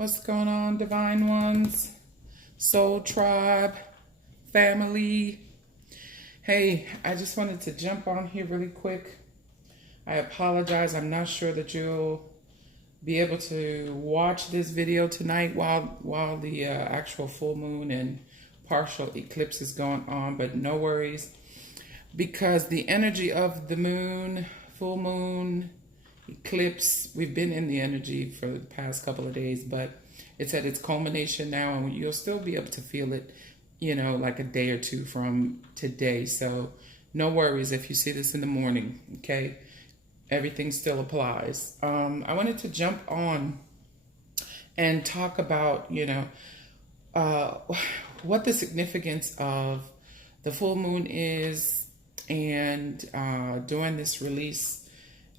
What's going on, Divine Ones, Soul Tribe, family? Hey, I just wanted to jump on here really quick. I apologize. I'm not sure that you'll be able to watch this video tonight while the actual full moon and partial eclipse is going on, but no worries, because the energy of the moon, full moon, eclipse, we've been in the energy for the past couple of days, but it's at its culmination now, and you'll still be able to feel it, like a day or two from today. So no worries if you see this in the morning, okay? Everything still applies. I wanted to jump on and talk about, what the significance of the full moon is, and doing this release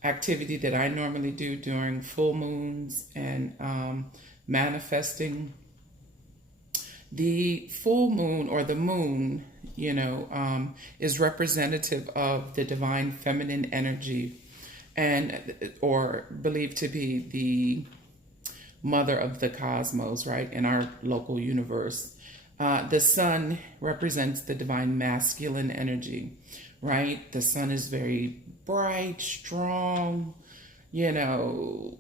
activity that I normally do during full moons, and manifesting. The full moon, or the moon, is representative of the divine feminine energy, or believed to be the mother of the cosmos, right, in our local universe. The sun represents the divine masculine energy, right? The sun is very bright, strong, you know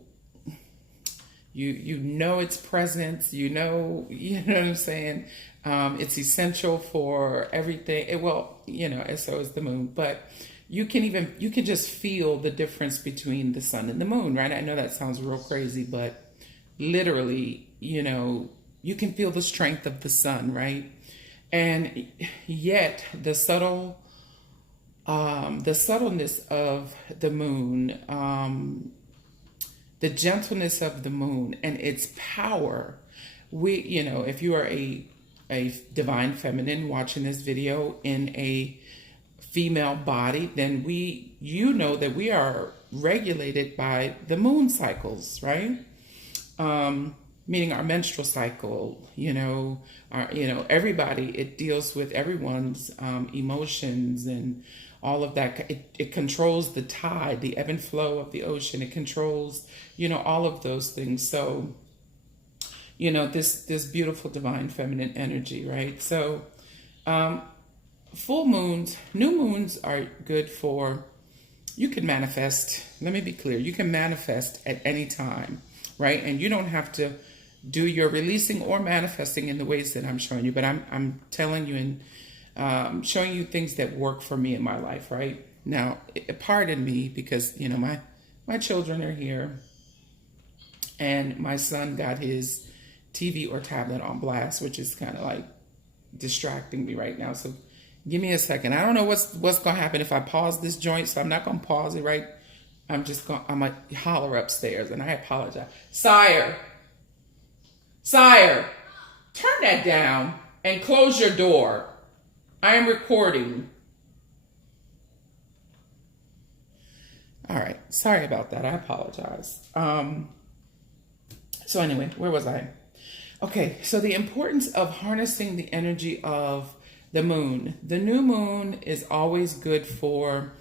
its presence, you know what I'm saying? It's essential for everything. And so is the moon, but you can just feel the difference between the sun and the moon, right? I know that sounds real crazy, but literally, you can feel the strength of the sun, right? And yet the subtleness of the moon, the gentleness of the moon and its power. If you are a divine feminine watching this video in a female body, then that we are regulated by the moon cycles, right? Meaning our menstrual cycle, everybody, it deals with everyone's emotions and all of that. It controls the tide, the ebb and flow of the ocean. It controls, all of those things. So, this beautiful divine feminine energy, right? So, full moons, new moons are good for, you can manifest. Let me be clear. You can manifest at any time, right? And you don't have to do your releasing or manifesting in the ways that I'm showing you, but I'm telling you and showing you things that work for me in my life, right? Now, pardon me, because, my children are here, and my son got his TV or tablet on blast, which is kind of like distracting me right now. So give me a second. I don't know what's going to happen if I pause this joint, so I'm not going to pause it, right? I'm going to holler upstairs, and I apologize. Sire, turn that down and close your door. I am recording. All right. Sorry about that. I apologize. So anyway, where was I? Okay. So the importance of harnessing the energy of the moon. The new moon is always good for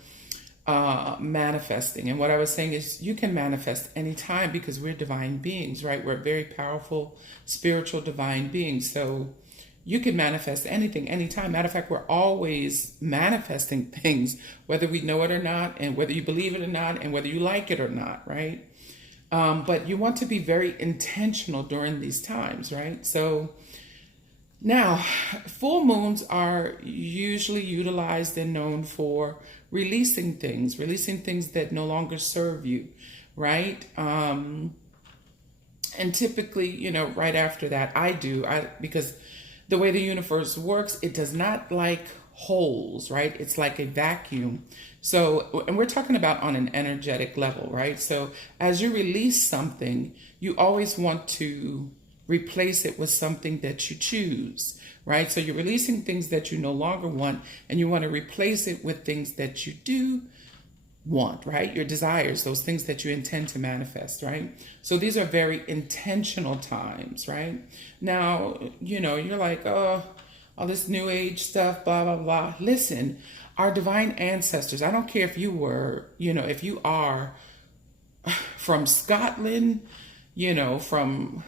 manifesting. And what I was saying is, you can manifest anytime, because we're divine beings, right? We're very powerful, spiritual, divine beings. So you can manifest anything, anytime. Matter of fact, we're always manifesting things, whether we know it or not, and whether you believe it or not, and whether you like it or not, right? But you want to be very intentional during these times, right? So now, full moons are usually utilized and known for releasing things that no longer serve you, right? And typically, right after that, because the way the universe works, it does not like holes, right? It's like a vacuum. So, and we're talking about on an energetic level, right? So as you release something, you always want to replace it with something that you choose, right? So you're releasing things that you no longer want, and you want to replace it with things that you do want, right? Your desires, those things that you intend to manifest, right? So these are very intentional times, right? Now, you're like, oh, all this new age stuff, blah, blah, blah. Listen, our divine ancestors, I don't care if you were, if you are from Scotland, from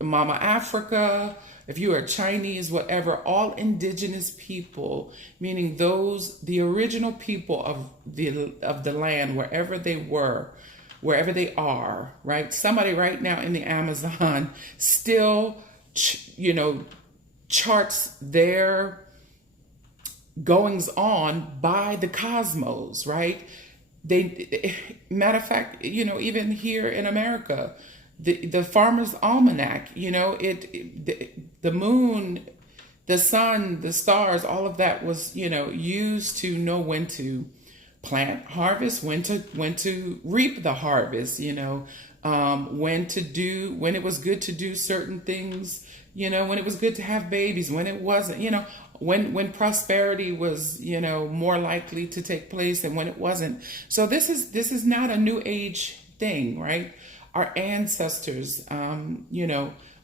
Mama Africa, if you are Chinese, whatever, all indigenous people, meaning the original people of the land, wherever they were, wherever they are, right? Somebody right now in the Amazon still, charts their goings on by the cosmos, right? Matter of fact, even here in America, the Farmer's Almanac, the moon, the sun, the stars, all of that was, used to know when to plant, harvest, when to reap the harvest, when it was good to do certain things, when it was good to have babies, when it wasn't, when prosperity was, more likely to take place and when it wasn't. So this is not a new age thing, right? Our ancestors,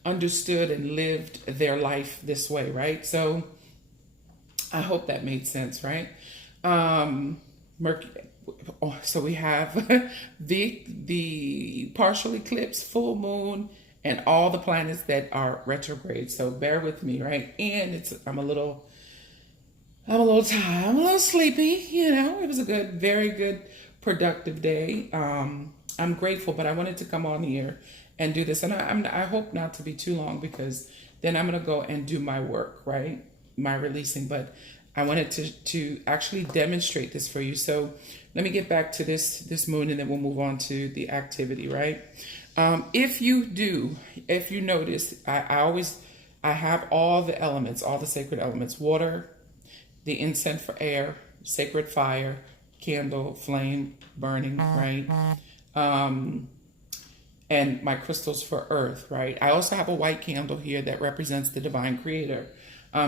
understood and lived their life this way, right? So I hope that made sense, right? So we have the partial eclipse, full moon, and all the planets that are retrograde. So bear with me, right? And I'm a little tired. I'm a little sleepy. It was a very good, productive day. I'm grateful, but I wanted to come on here and do this, and I hope not to be too long, because then I'm gonna go and do my work, right? My releasing, but I wanted to actually demonstrate this for you. So let me get back to this moon, and then we'll move on to the activity, right? If you notice, I have all the elements, all the sacred elements: water, the incense for air, sacred fire, candle, flame, burning, right? And my crystals for earth, right? I also have a white candle here that represents the divine creator.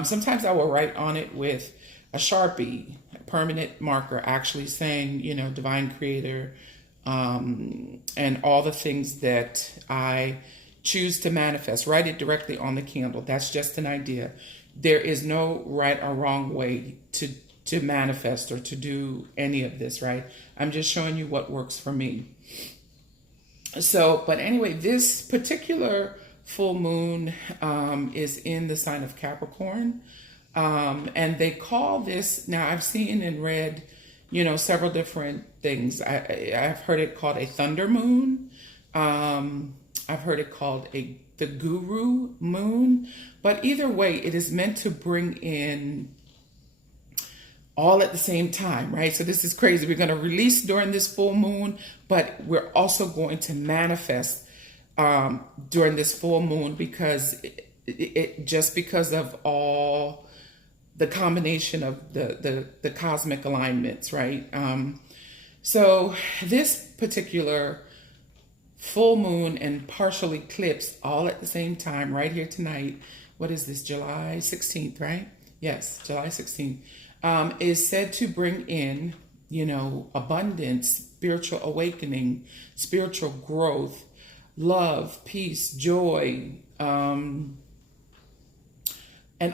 Sometimes I will write on it with a Sharpie, a permanent marker, actually saying, divine creator, and all the things that I choose to manifest. Write it directly on the candle. That's just an idea. There is no right or wrong way to manifest or to do any of this, right? I'm just showing you what works for me. So, but anyway, this particular full moon is in the sign of Capricorn. And they call this, now I've seen and read, several different things. I've heard it called a thunder moon. I've heard it called the guru moon. But either way, it is meant to bring in all at the same time, right? So this is crazy. We're going to release during this full moon, but we're also going to manifest during this full moon, because it just because of all the combination of the cosmic alignments, right? So this particular full moon and partial eclipse all at the same time right here tonight. What is this? July 16th, right? Yes, July 16th. Is said to bring in, abundance, spiritual awakening, spiritual growth, love, peace, joy, and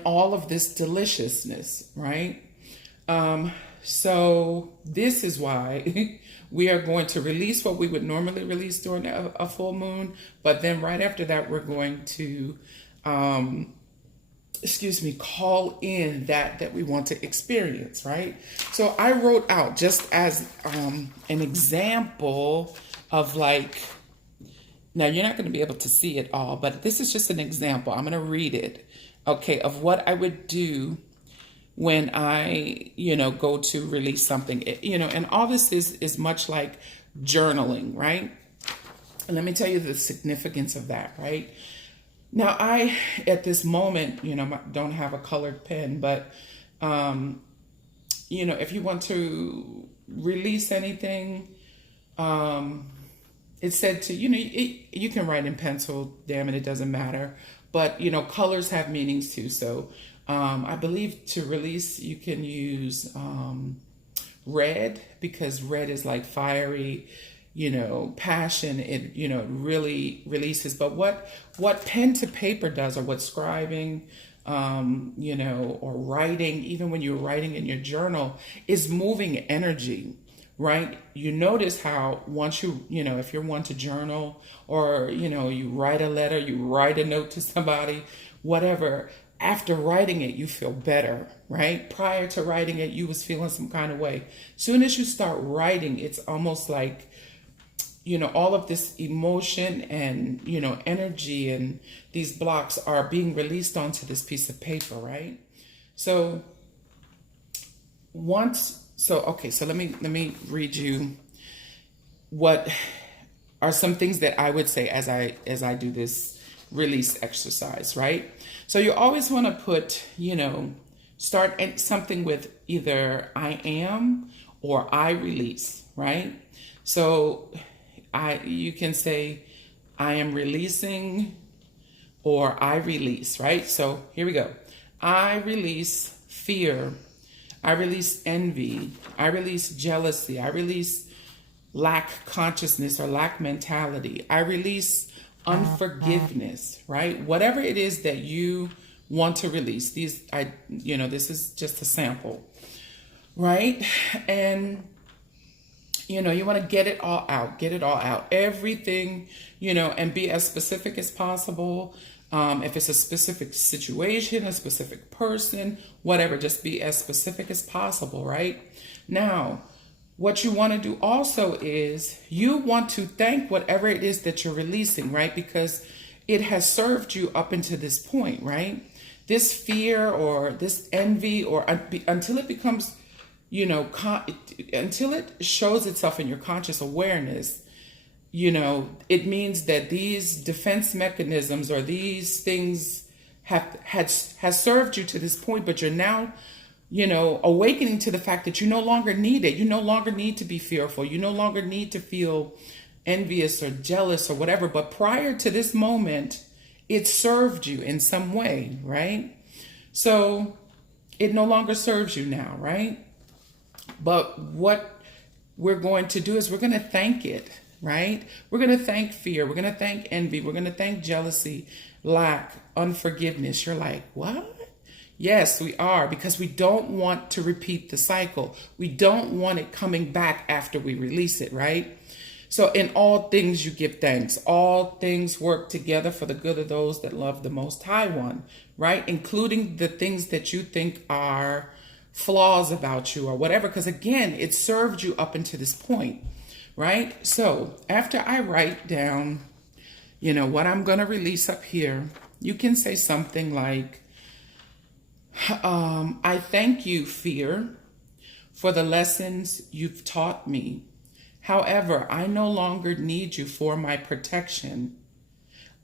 all of this deliciousness, right? So this is why we are going to release what we would normally release during a full moon, but then right after that, we're going to, call in that we want to experience, right? So I wrote out, just as an example of now you're not going to be able to see it all, but this is just an example. I'm going to read it, okay, of what I would do when I, go to release something, and all this is much like journaling, right? And let me tell you the significance of that, right? Now, I, at this moment, don't have a colored pen, but, if you want to release anything, it's said to, you can write in pencil, damn it doesn't matter. But, colors have meanings too. So I believe to release, you can use red, because red is like fiery, passion. It, really releases. But what pen to paper does, or what scribing, or writing, even when you're writing in your journal, is moving energy, right? You notice how once if you're one to journal, or, you write a letter, you write a note to somebody, whatever, after writing it, you feel better, right? Prior to writing it, you was feeling some kind of way. Soon as you start writing, it's almost like, all of this emotion and, energy and these blocks are being released onto this piece of paper, right? So so let me read you what are some things that I would say as I do this release exercise, right? So you always want to put, start something with either I am or I release, right? So you can say I am releasing or I release, right? So here we go. I release fear. I release envy. I release jealousy. I release lack consciousness or lack mentality. I release unforgiveness, right? Whatever it is that you want to release. This is just a sample, right? And you want to get it all out, everything, and be as specific as possible. If it's a specific situation, a specific person, whatever, just be as specific as possible, right? Now, what you want to do also is you want to thank whatever it is that you're releasing, right? Because it has served you up until this point, right? This fear or this envy, or until it becomes, until it shows itself in your conscious awareness, it means that these defense mechanisms or these things has served you to this point, but you're now, awakening to the fact that you no longer need it. You no longer need to be fearful. You no longer need to feel envious or jealous or whatever. But prior to this moment, it served you in some way, right? So it no longer serves you now, right? But what we're going to do is we're going to thank it, right? We're going to thank fear. We're going to thank envy. We're going to thank jealousy, lack, unforgiveness. You're like, what? Yes, we are, because we don't want to repeat the cycle. We don't want it coming back after we release it, right? So in all things you give thanks. All things work together for the good of those that love the Most High One, right? Including the things that you think are flaws about you or whatever, because again, it served you up until this point, right? So after I write down, what I'm going to release up here, you can say something like, I thank you, fear, for the lessons you've taught me. However, I no longer need you for my protection.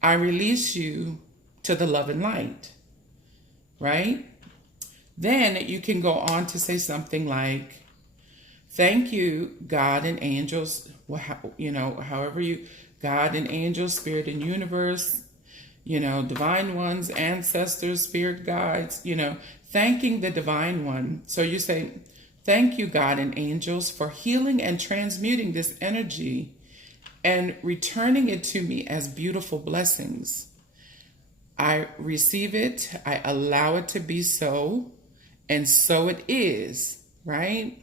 I release you to the love and light, right? Then you can go on to say something like, thank you, God and angels, however you, God and angels, spirit and universe, divine ones, ancestors, spirit guides, thanking the divine one. So you say, thank you, God and angels, for healing and transmuting this energy and returning it to me as beautiful blessings. I receive it. I allow it to be so. And so it is, right?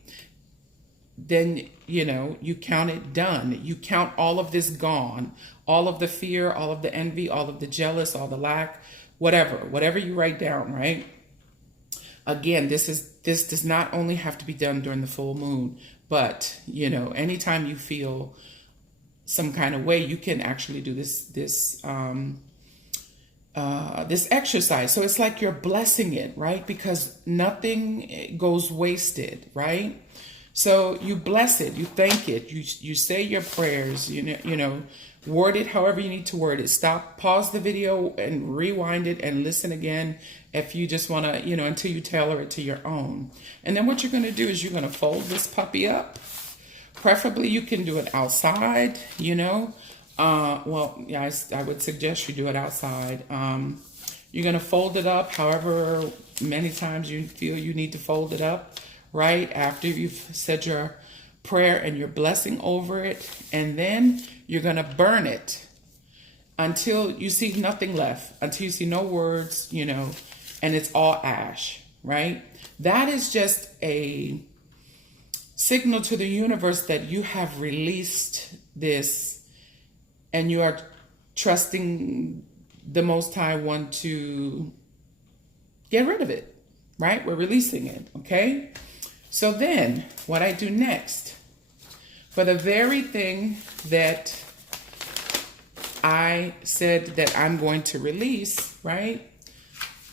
Then, you count it done. You count all of this gone, all of the fear, all of the envy, all of the jealous, all the lack, whatever you write down, right? Again, this does not only have to be done during the full moon, but, anytime you feel some kind of way, you can actually do this exercise. So it's like you're blessing it, right? Because nothing goes wasted, right? So you bless it, you thank it, you say your prayers, word it however you need to word it. Pause the video and rewind it and listen again if you just want to, until you tailor it to your own. And then what you're going to do is you're going to fold this puppy up. Preferably you can do it outside, I would suggest you do it outside. You're going to fold it up however many times you feel you need to fold it up, right? After you've said your prayer and your blessing over it. And then you're going to burn it until you see nothing left, until you see no words, and it's all ash, right? That is just a signal to the universe that you have released this and you are trusting the Most High One to get rid of it, right? We're releasing it, okay? So then what I do next, for the very thing that I said that I'm going to release, right?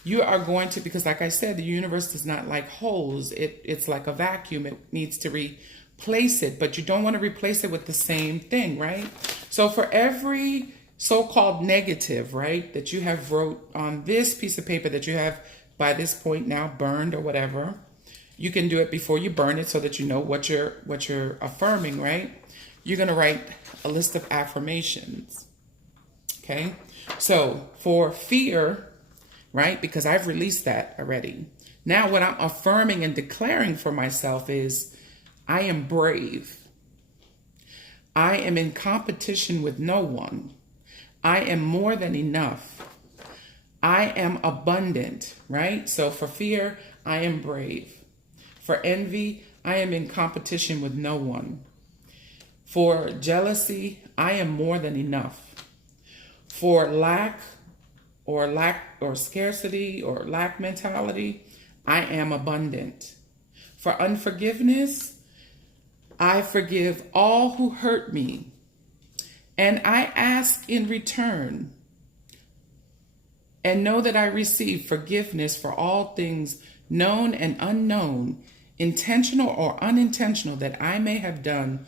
You are going to, because like I said, the universe does not like holes. It's like a vacuum. It needs to replace it, but you don't want to replace it with the same thing, right? So for every so-called negative, right, that you have wrote on this piece of paper that you have by this point now burned or whatever, you can do it before you burn it so that you know what you're affirming, right? You're going to write a list of affirmations. Okay? So for fear, right? Because I've released that already. Now what I'm affirming and declaring for myself is I am brave. I am in competition with no one. I am more than enough. I am abundant, right? So for fear, I am brave. For envy, I am in competition with no one. For jealousy, I am more than enough. For lack or scarcity or lack mentality, I am abundant. For unforgiveness, I forgive all who hurt me, and I ask in return and know that I receive forgiveness for all things known and unknown, intentional or unintentional, that I may have done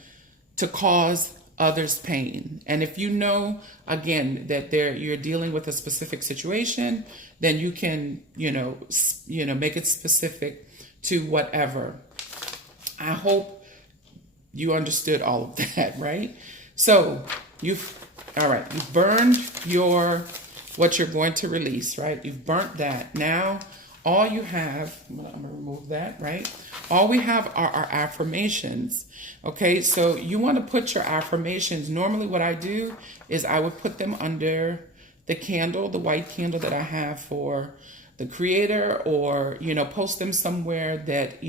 to cause others pain. And if you know, again, that you're dealing with a specific situation, then you can, make it specific to whatever. I hope you understood all of that, right? So you've burned what you're going to release, right? You've burnt that. Now all you have, I'm gonna remove that, right? All we have are our affirmations. Okay, so you want to put your affirmations. Normally what I do is I would put them under the candle, the white candle that I have for the creator, or, post them somewhere that,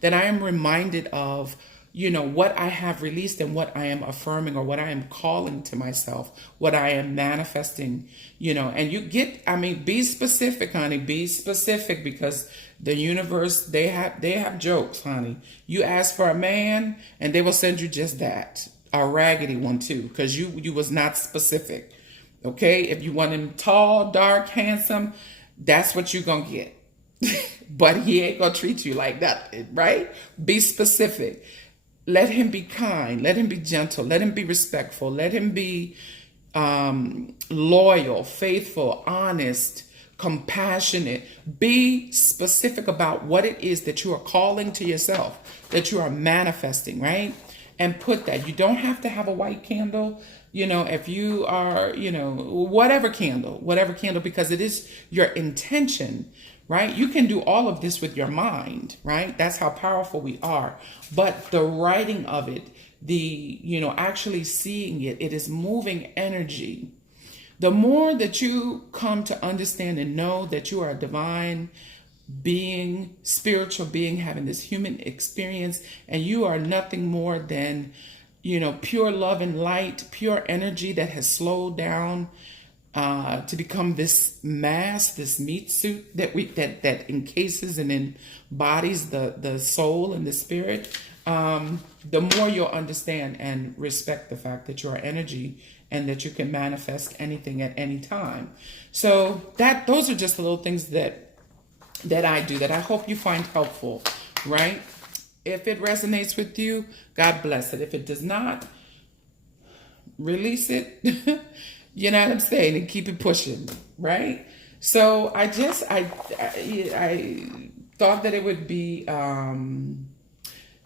that I am reminded of, what I have released and what I am affirming, or what I am calling to myself, what I am manifesting, and be specific, honey, be specific, because the universe, they have jokes, honey. You ask for a man and they will send you just that, a raggedy one too, because you was not specific. Okay. If you want him tall, dark, handsome, that's what you're going to get. But he ain't going to treat you like that, right? Be specific. Let him be kind. Let him be gentle. Let him be respectful. Let him be loyal, faithful, honest, compassionate. Be specific about what it is that you are calling to yourself, that you are manifesting, right? And put that. You don't have to have a white candle, if you are, whatever candle, because it is your intention, right? You can do all of this with your mind, right? That's how powerful we are. But the writing of it, actually seeing it, it is moving energy. The more that you come to understand and know that you are a divine being, spiritual being, having this human experience, and you are nothing more than, pure love and light, pure energy that has slowed down to become this mass, this meat suit that encases and embodies the soul and the spirit, the more you'll understand and respect the fact that you are energy and that you can manifest anything at any time. So those are just the little things that I do that I hope you find helpful, right? If it resonates with you, God bless it. If it does not, release it. You know what I'm saying? And keep it pushing, right? So I thought that it would be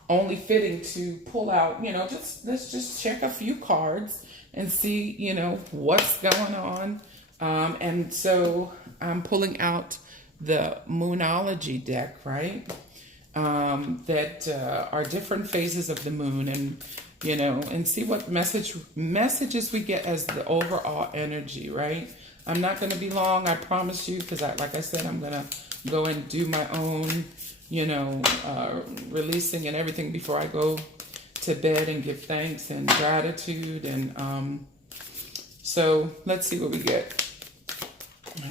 only fitting to pull out, let's just check a few cards and see, what's going on. And so I'm pulling out the Moonology deck, right? That are different phases of the moon, and and see what messages we get as the overall energy, right? I'm not going to be long, I promise you, because like I said, I'm going to go and do my own, releasing and everything before I go to bed and give thanks and gratitude. And so let's see what we get.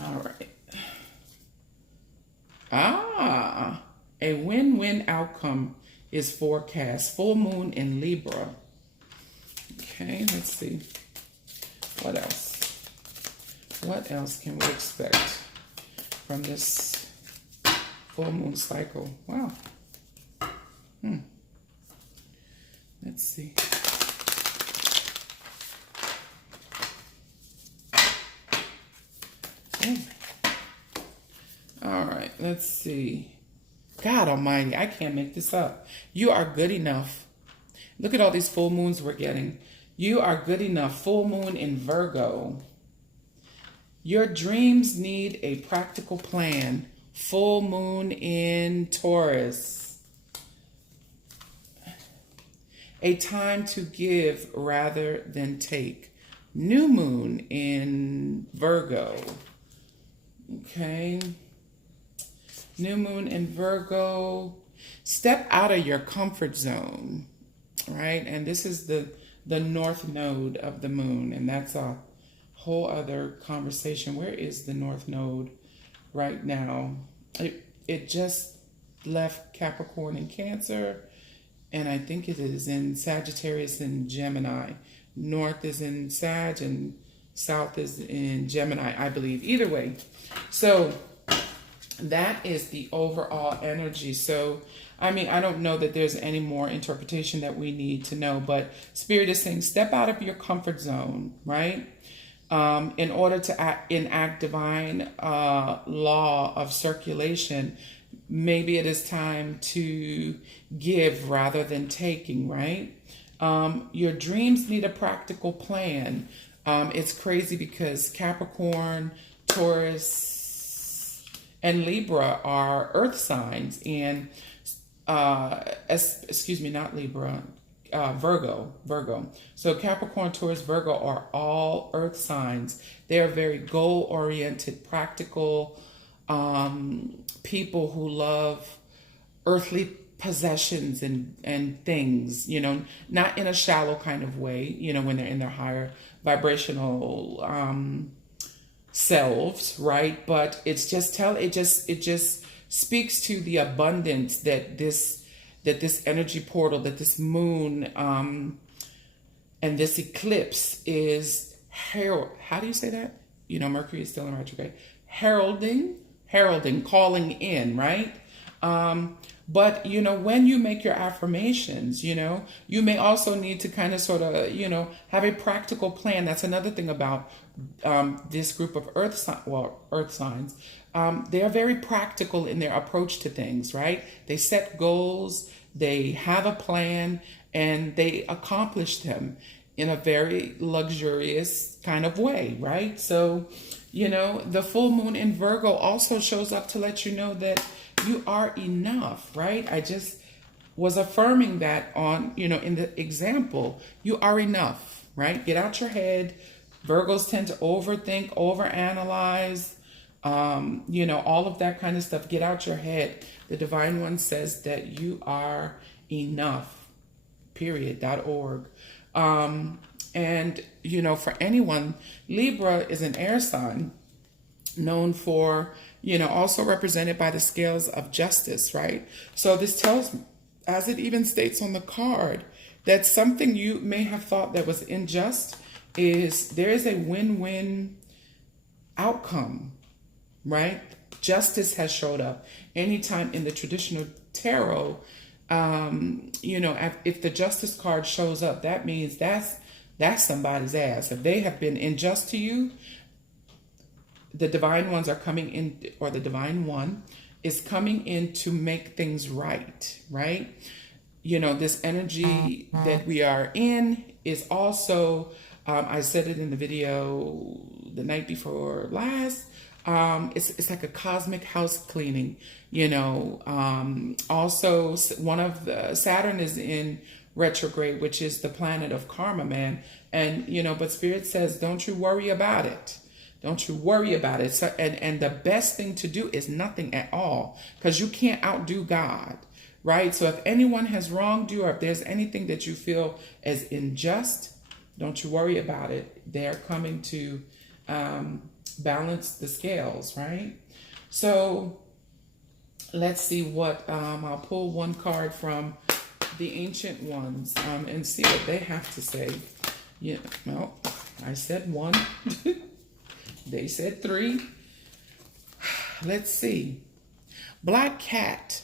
All right. A win-win outcome is forecast. Full moon in Libra. Okay, let's see. What else? What else can we expect from this full moon cycle? Wow. Let's see. Okay. All right, let's see. God almighty, I can't make this up. You are good enough. Look at all these full moons we're getting. You are good enough. Full moon in Virgo. Your dreams need a practical plan. Full moon in Taurus. A time to give rather than take. New moon in Virgo. Okay. New moon in Virgo. Step out of your comfort zone, right? And this is the north node of the moon, and that's a whole other conversation. Where is the north node right now? It just left Capricorn and Cancer, and I think it is in Sagittarius and Gemini. North is in Sag and South is in Gemini, I believe. Either way. So that is the overall energy. So, I mean, I don't know that there's any more interpretation that we need to know, but Spirit is saying step out of your comfort zone, right? In order to enact divine law of circulation, maybe it is time to give rather than taking, right? Your dreams need a practical plan. It's crazy because Capricorn, Taurus, and Libra are earth signs, and not Libra, Virgo. So Capricorn, Taurus, Virgo are all earth signs. They are very goal-oriented, practical people who love earthly possessions and things, not in a shallow kind of way, when they're in their higher vibrational selves, right? But it just speaks to the abundance that this energy portal, that this moon and this eclipse is how do you say that? Mercury is still in retrograde. Heralding, calling in, right? But, when you make your affirmations, you may also need to kind of sort of, have a practical plan. That's another thing about this group of earth signs. They are very practical in their approach to things, right? They set goals, they have a plan, and they accomplish them in a very luxurious kind of way, right? So, the full moon in Virgo also shows up to let you know that you are enough, right? I just was affirming that on, in the example, you are enough, right? Get out your head. Virgos tend to overthink, overanalyze, all of that kind of stuff. Get out your head. The Divine One says that you are enough, period.org. And, for anyone, Libra is an air sign known for, also represented by the scales of justice, right? So this tells me, as it even states on the card, that something you may have thought that was unjust there is a win-win outcome, right? Justice has showed up. Anytime in the traditional tarot, if the justice card shows up, that means that's somebody's ass. If they have been unjust to you, the divine ones are coming in, or the divine one is coming in to make things right, right? This energy that we are in is also, I said it in the video the night before last, it's like a cosmic house cleaning, also one of the Saturn is in retrograde, which is the planet of karma, man. And, but Spirit says, don't you worry about it. Don't you worry about it. So, and the best thing to do is nothing at all, because you can't outdo God, right? So if anyone has wronged you, or if there's anything that you feel is unjust, don't you worry about it. They're coming to balance the scales, right? So let's see what, I'll pull one card from the Ancient Ones and see what they have to say. Yeah, well, I said one. They said three. Let's see. Black cat.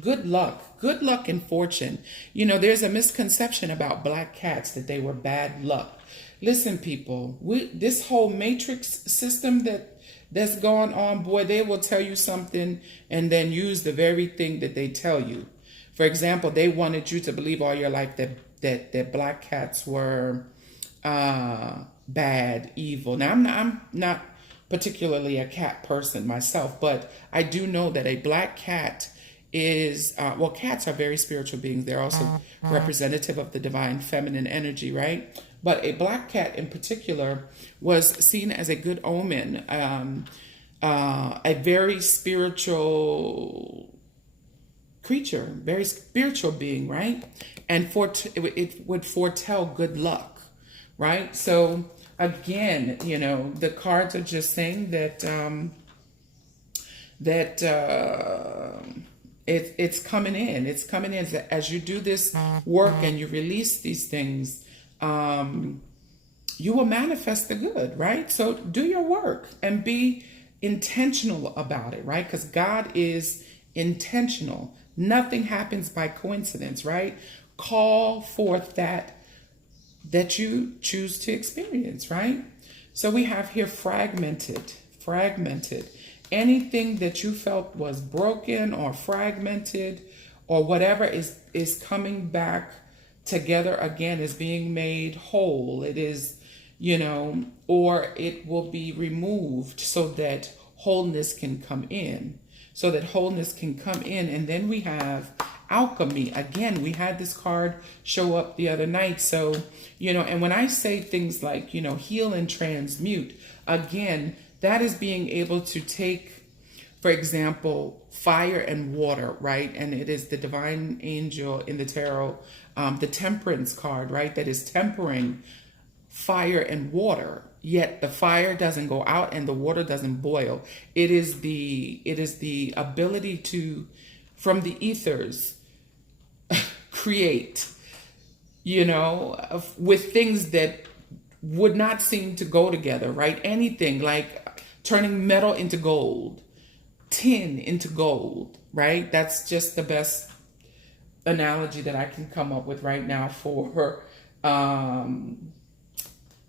Good luck. Good luck and fortune. You know, there's a misconception about black cats that they were bad luck. Listen, people, this whole matrix system that's going on, boy, they will tell you something and then use the very thing that they tell you. For example, they wanted you to believe all your life that black cats were bad, evil. Now, I'm not particularly a cat person myself, but I do know that a black cat is, well, cats are very spiritual beings. They're also representative of the divine feminine energy, right? But a black cat in particular was seen as a good omen, a very spiritual creature, very spiritual being, right? And it would foretell good luck, right? So again, you know, the cards are just saying that it's coming in. It's coming in as you do this work and you release these things. You will manifest the good, right? So do your work and be intentional about it, right? Because God is intentional. Nothing happens by coincidence, right? Call forth that you choose to experience, right? So we have here fragmented. Anything that you felt was broken or fragmented or whatever is coming back together again, is being made whole. It is, you know, or it will be removed so that wholeness can come in. And then we have alchemy. Again, we had this card show up the other night. So, you know, and when I say things like, you know, heal and transmute, again, that is being able to take, for example, fire and water, right? And it is the divine angel in the tarot, the temperance card, right? That is tempering fire and water. Yet the fire doesn't go out and the water doesn't boil. It is the ability to, from the ethers, create, you know, with things that would not seem to go together, right? Anything like turning metal into gold, tin into gold, right? That's just the best analogy that I can come up with right now for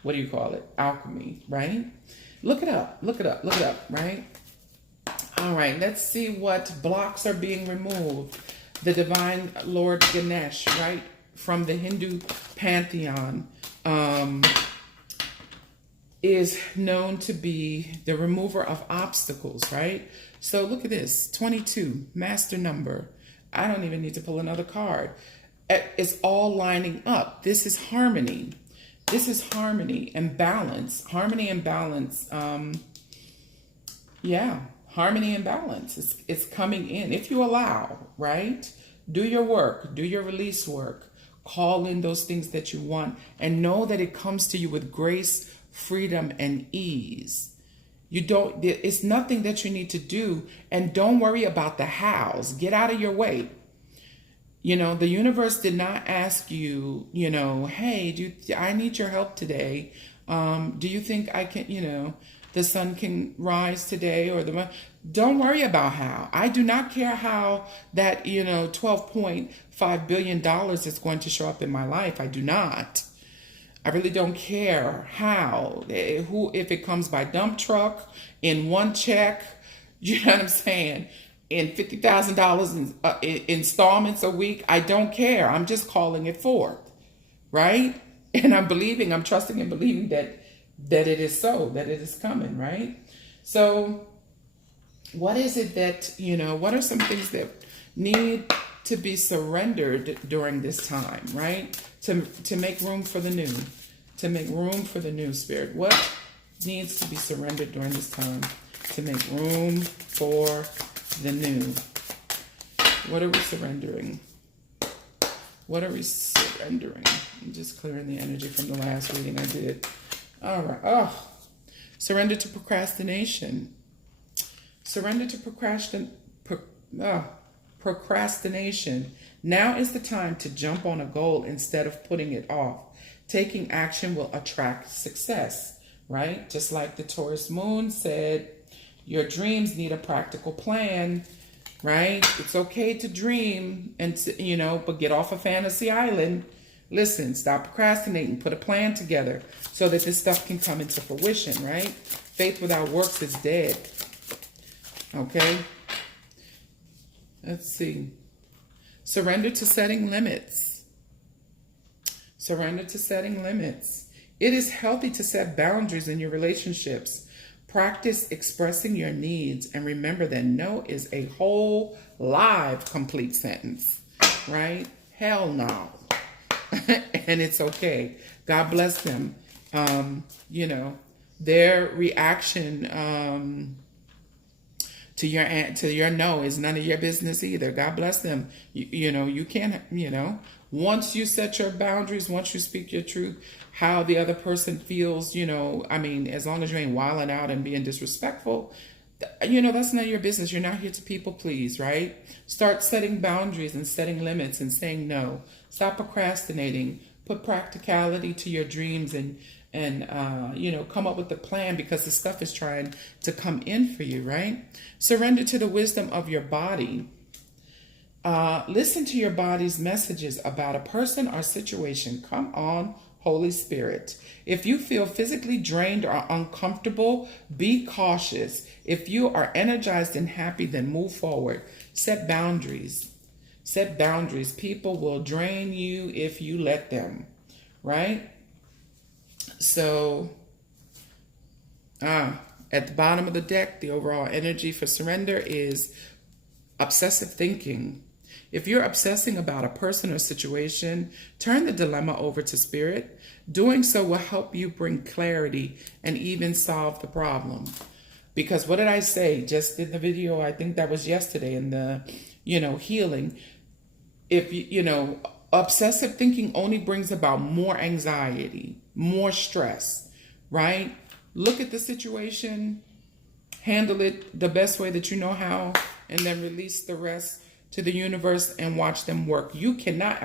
what do you call it? Alchemy, right? Look it up, right? All right, let's see what blocks are being removed. The divine Lord Ganesh, right? From the Hindu pantheon, is known to be the remover of obstacles, right? So look at this, 22, master number. I don't even need to pull another card. It's all lining up. This is harmony. This is harmony and balance. Harmony and balance. Yeah, harmony and balance. It's coming in. If you allow, right? Do your work. Do your release work. Call in those things that you want. And know that it comes to you with grace, freedom, and ease. It's nothing that you need to do. And don't worry about the hows. Get out of your way. You know, the universe did not ask you, you know, hey, I need your help today. Do you think I can, you know, the sun can rise today or don't worry about how. I do not care how that, you know, $12.5 billion is going to show up in my life. I do not. I really don't care how, if it comes by dump truck, in one check, you know what I'm saying? In $50,000 in installments a week, I don't care. I'm just calling it forth, right? And I'm trusting and believing that it is so, that it is coming, right? So what is it that, you know, what are some things that need to be surrendered during this time, right? To make room for the new, Spirit. What needs to be surrendered during this time to make room for the new. What are we surrendering? What are we surrendering? I'm just clearing the energy from the last reading I did. All right. Oh, surrender to procrastination. Surrender to procrastination. Now is the time to jump on a goal instead of putting it off. Taking action will attract success, right? Just like the Taurus moon said, your dreams need a practical plan, right? It's okay to dream and, but get off a fantasy island. Listen, stop procrastinating, put a plan together so that this stuff can come into fruition, right? Faith without works is dead. Okay? Let's see. Surrender to setting limits. Surrender to setting limits. It is healthy to set boundaries in your relationships. Practice expressing your needs and remember that no is a whole live complete sentence, right? Hell no. And it's okay. God bless them. Their reaction to your no is none of your business either. God bless them. You can't, once you set your boundaries, once you speak your truth, how the other person feels, as long as you ain't wilding out and being disrespectful, that's none of your business. You're not here to people please, right? Start setting boundaries and setting limits and saying no. Stop procrastinating. Put practicality to your dreams and come up with a plan because the stuff is trying to come in for you, right? Surrender to the wisdom of your body. Listen to your body's messages about a person or situation. Come on, Holy Spirit. If you feel physically drained or uncomfortable, be cautious. If you are energized and happy, then move forward. Set boundaries. Set boundaries. People will drain you if you let them, right? So, at the bottom of the deck, the overall energy for surrender is obsessive thinking. If you're obsessing about a person or situation, turn the dilemma over to spirit. Doing so will help you bring clarity and even solve the problem. Because what did I say just in the video? I think that was yesterday in the, healing. If obsessive thinking only brings about more anxiety, more stress, right? Look at the situation, handle it the best way that you know how, and then release the rest to the universe and watch them work. You cannot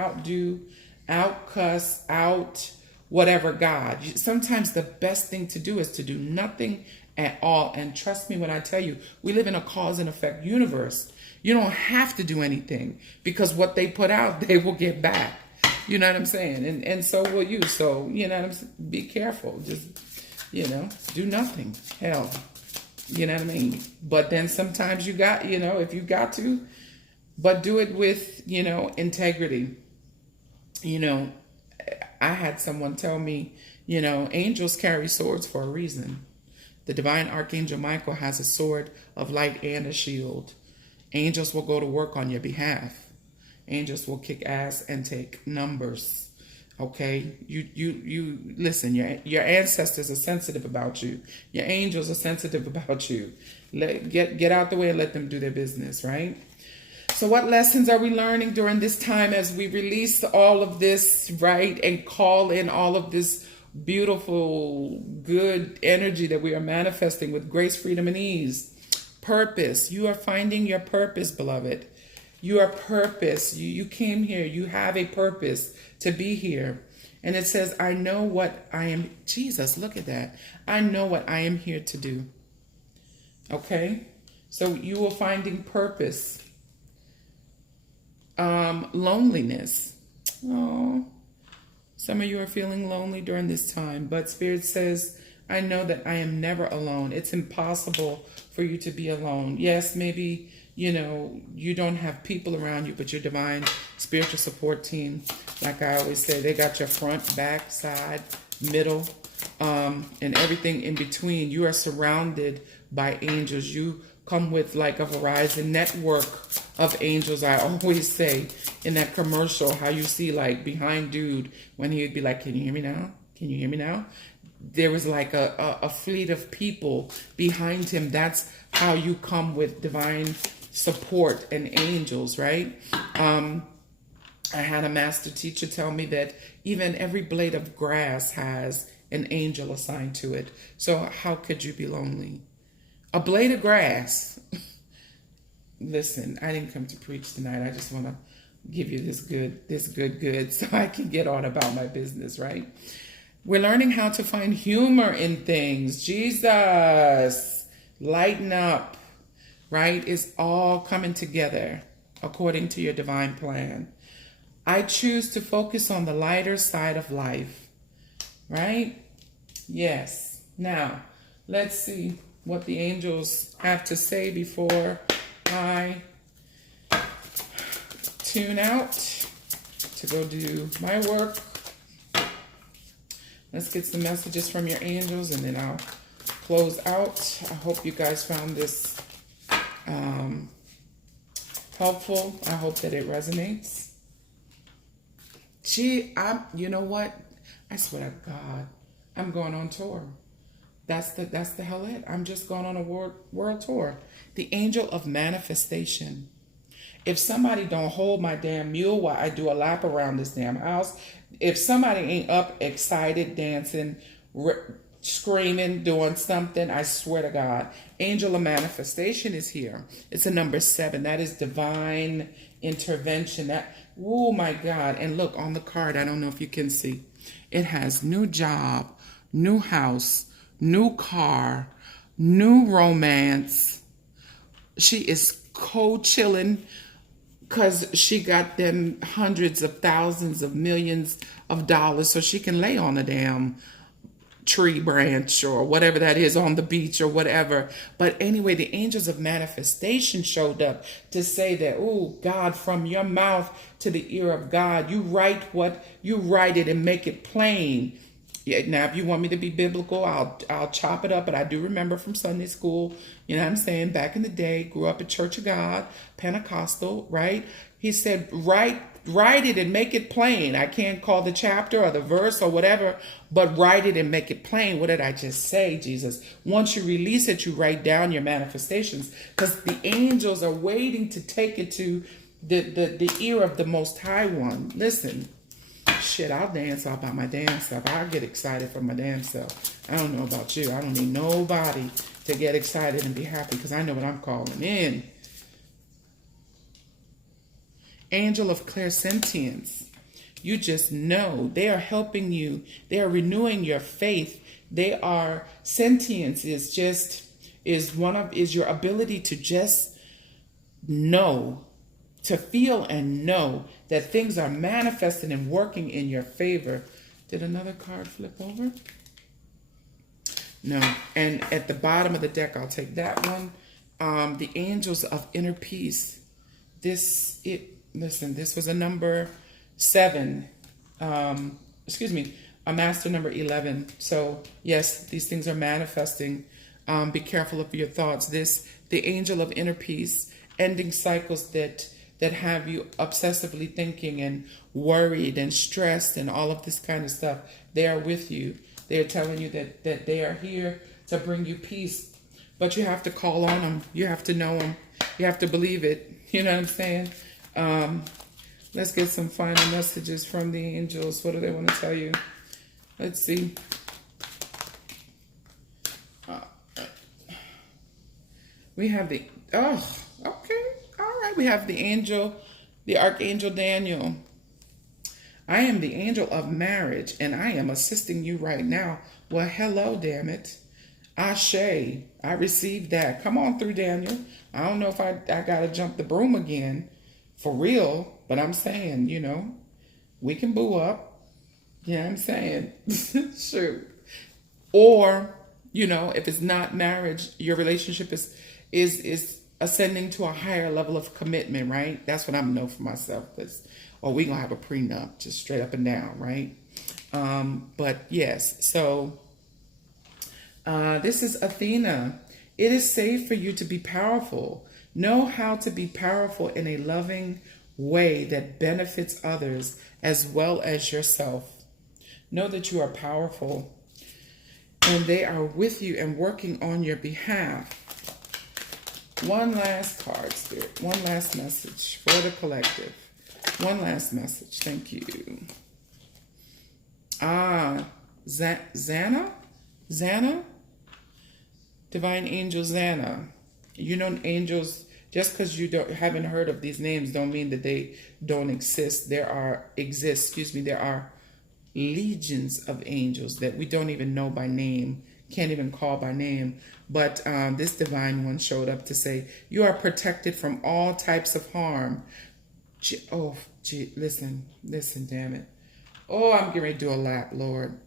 outcuss, whatever God. Sometimes the best thing to do is to do nothing at all. And trust me when I tell you, we live in a cause and effect universe. You don't have to do anything because what they put out, they will get back. You know what I'm saying? And so will you. So, be careful. Just, do nothing. Hell, you know what I mean? But then sometimes you got, if you got to, but do it with, integrity. I had someone tell me, angels carry swords for a reason. The divine archangel Michael has a sword of light and a shield. Angels will go to work on your behalf. Angels will kick ass and take numbers. Okay, you listen. Your ancestors are sensitive about you. Your angels are sensitive about you. Get out the way and let them do their business, right? So what lessons are we learning during this time as we release all of this, right, and call in all of this beautiful, good energy that we are manifesting with grace, freedom, and ease? Purpose. You are finding your purpose, beloved. You are purpose. You came here. You have a purpose to be here. And it says, I know what I am. Jesus, look at that. I know what I am here to do. Okay? So you are finding purpose. Loneliness. Oh, some of you are feeling lonely during this time, but Spirit says, I know that I am never alone. It's impossible for you to be alone. Yes, maybe, you don't have people around you, but your divine spiritual support team, like I always say, they got your front, back, side, middle, and everything in between. You are surrounded by angels. You come with like a Verizon network of angels. I always say in that commercial how you see like behind dude when he would be like, can you hear me now? Can you hear me now? there was like a fleet of people behind him. That's how you come with divine support and angels, right? I had a master teacher tell me that even every blade of grass has an angel assigned to it. So how could you be lonely? A blade of grass. Listen, I didn't come to preach tonight. I just want to give you this good, so I can get on about my business, right? We're learning how to find humor in things. Jesus, lighten up, right? It's all coming together according to your divine plan. I choose to focus on the lighter side of life, right? Yes. Now, let's see what the angels have to say before I tune out to go do my work. Let's get some messages from your angels and then I'll close out. I hope you guys found this helpful. I hope that it resonates. You know what? I swear to God, I'm going on tour. That's the hell it. I'm just going on a world tour. The angel of manifestation. If somebody don't hold my damn mule while I do a lap around this damn house, if somebody ain't up, excited, dancing, screaming, doing something, I swear to God, angel of manifestation is here. It's a number 7. That is divine intervention. Oh my God. And look on the card, I don't know if you can see, it has new job, new house, new car, new romance. She is co-chilling because she got them hundreds of thousands of millions of dollars so she can lay on a damn tree branch or whatever that is on the beach or whatever. But anyway, the angels of manifestation showed up to say that, oh God, from your mouth to the ear of God, you write it and make it plain. Yeah, now if you want me to be biblical, I'll chop it up, but I do remember from Sunday school, you know what I'm saying, back in the day, grew up at Church of God, Pentecostal, right? He said, write it and make it plain. I can't call the chapter or the verse or whatever, but write it and make it plain. What did I just say, Jesus? Once you release it, you write down your manifestations because the angels are waiting to take it to the ear of the Most High One. Listen. Shit, I'll dance all by my damn self. I'll get excited for my damn self. I don't know about you. I don't need nobody to get excited and be happy because I know what I'm calling in. Angel of clairsentience. You just know. They are helping you. They are renewing your faith. They are, sentience is your ability to just know, to feel and know that things are manifesting and working in your favor. Did another card flip over? No. And at the bottom of the deck, I'll take that one. The angels of inner peace. This was a number 7. A master number 11. So yes, these things are manifesting. Be careful of your thoughts. The angel of inner peace, ending cycles that have you obsessively thinking and worried and stressed and all of this kind of stuff. They are with you. They are telling you that they are here to bring you peace. But you have to call on them. You have to know them. You have to believe it. You know what I'm saying? Let's get some final messages from the angels. What do they want to tell you? Let's see. We have okay. All right, we have the Archangel Daniel. I am the angel of marriage, and I am assisting you right now. Well, hello, damn it. Ashe, I received that. Come on through, Daniel. I don't know if I got to jump the broom again, for real, but I'm saying, we can boo up. Yeah, I'm saying, shoot. Or, if it's not marriage, your relationship is ascending to a higher level of commitment, right? That's what I'm know for myself. Or we gonna have a prenup, just straight up and down, right? But yes, so this is Athena. It is safe for you to be powerful. Know how to be powerful in a loving way that benefits others as well as yourself. Know that you are powerful. and they are with you and working on your behalf. One last card, Spirit. One last message for the collective. One last message. Thank you. Zana? Divine Angel Zana. You know, angels, just because you haven't heard of these names don't mean that they don't exist. There are legions of angels that we don't even know by name, can't even call by name. But this divine one showed up to say, you are protected from all types of harm. Listen, damn it. Oh, I'm getting ready to do a lap, Lord.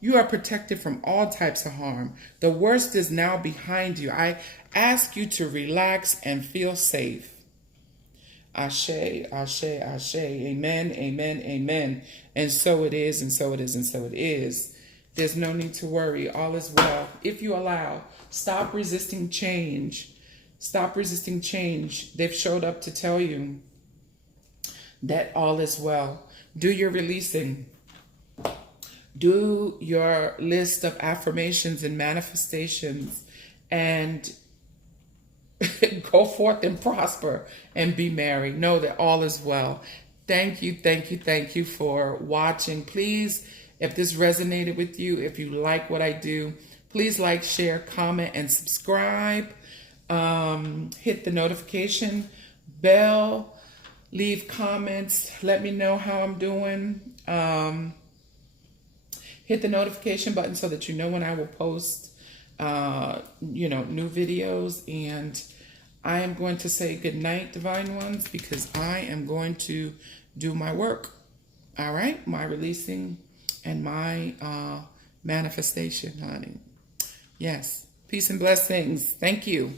You are protected from all types of harm. The worst is now behind you. I ask you to relax and feel safe. Ashe, ashe, ashe. Amen, amen, amen. And so it is, and so it is, and so it is. There's no need to worry. All is well. If you allow, stop resisting change. Stop resisting change. They've showed up to tell you that all is well. Do your releasing. Do your list of affirmations and manifestations and go forth and prosper and be merry. Know that all is well. Thank you, thank you, thank you for watching. Please, if this resonated with you, if you like what I do, please like, share, comment, and subscribe. Hit the notification bell. Leave comments. Let me know how I'm doing. Hit the notification button so that you know when I will post, new videos. And I am going to say good night, Divine Ones, because I am going to do my work. All right? My releasing and my manifestation, honey. Yes. Peace and blessings. Thank you.